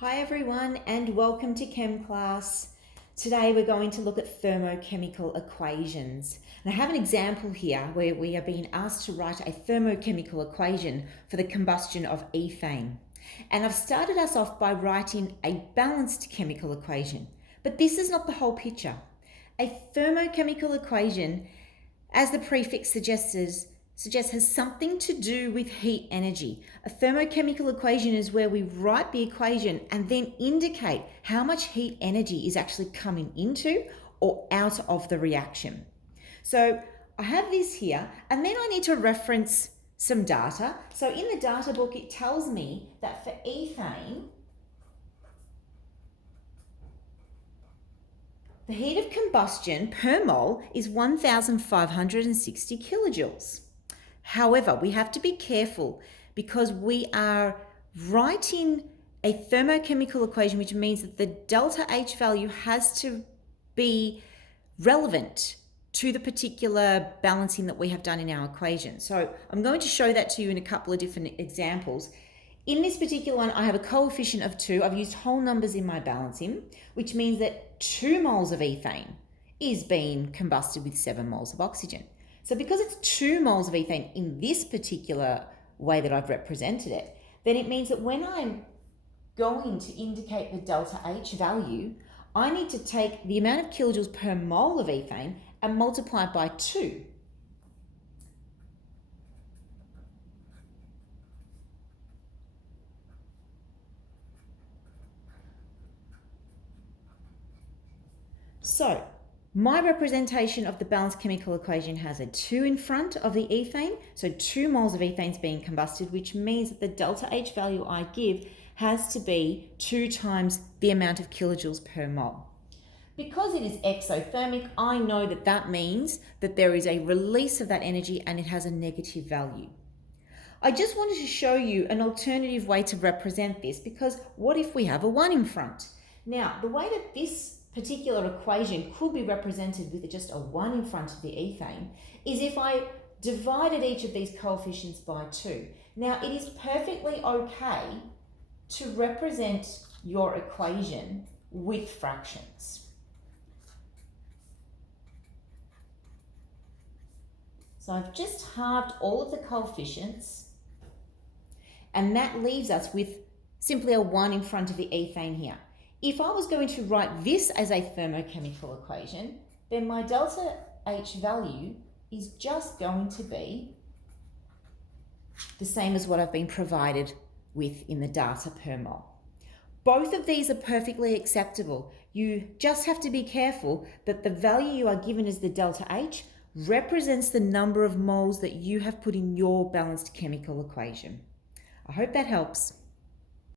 Hi everyone and welcome to Chem class. Today we're going to look at thermochemical equations. And I have an example here where we are being asked to write a thermochemical equation for the combustion of ethane. And I've started us off by writing a balanced chemical equation. But this is not the whole picture. A thermochemical equation, as the prefix suggests, has something to do with heat energy. A thermochemical equation is where we write the equation and then indicate how much heat energy is actually coming into or out of the reaction. So I have this here, and then I need to reference some data. So in the data book, it tells me that for ethane, the heat of combustion per mole is 1,560 kilojoules. However, we have to be careful because we are writing a thermochemical equation, which means that the delta H value has to be relevant to the particular balancing that we have done in our equation. So I'm going to show that to you in a couple of different examples. In this particular one, I have a coefficient of 2. I've used whole numbers in my balancing, which means that 2 moles of ethane is being combusted with 7 moles of oxygen. So because it's 2 moles of ethane in this particular way that I've represented it, then it means that when I'm going to indicate the delta H value, I need to take the amount of kilojoules per mole of ethane and multiply it by 2. So my representation of the balanced chemical equation has a 2 in front of the ethane, so 2 moles of ethane is being combusted, which means that the delta H value I give has to be 2 times the amount of kilojoules per mole. Because it is exothermic, I know that that means that there is a release of that energy and it has a negative value. I just wanted to show you an alternative way to represent this, because what if we have a 1 in front? Now, the way that this particular equation could be represented with just a 1 in front of the ethane is if I divided each of these coefficients by 2. Now, it is perfectly okay to represent your equation with fractions. So I've just halved all of the coefficients, and that leaves us with simply a 1 in front of the ethane here. If I was going to write this as a thermochemical equation, then my delta H value is just going to be the same as what I've been provided with in the data per mole. Both of these are perfectly acceptable. You just have to be careful that the value you are given as the delta H represents the number of moles that you have put in your balanced chemical equation. I hope that helps.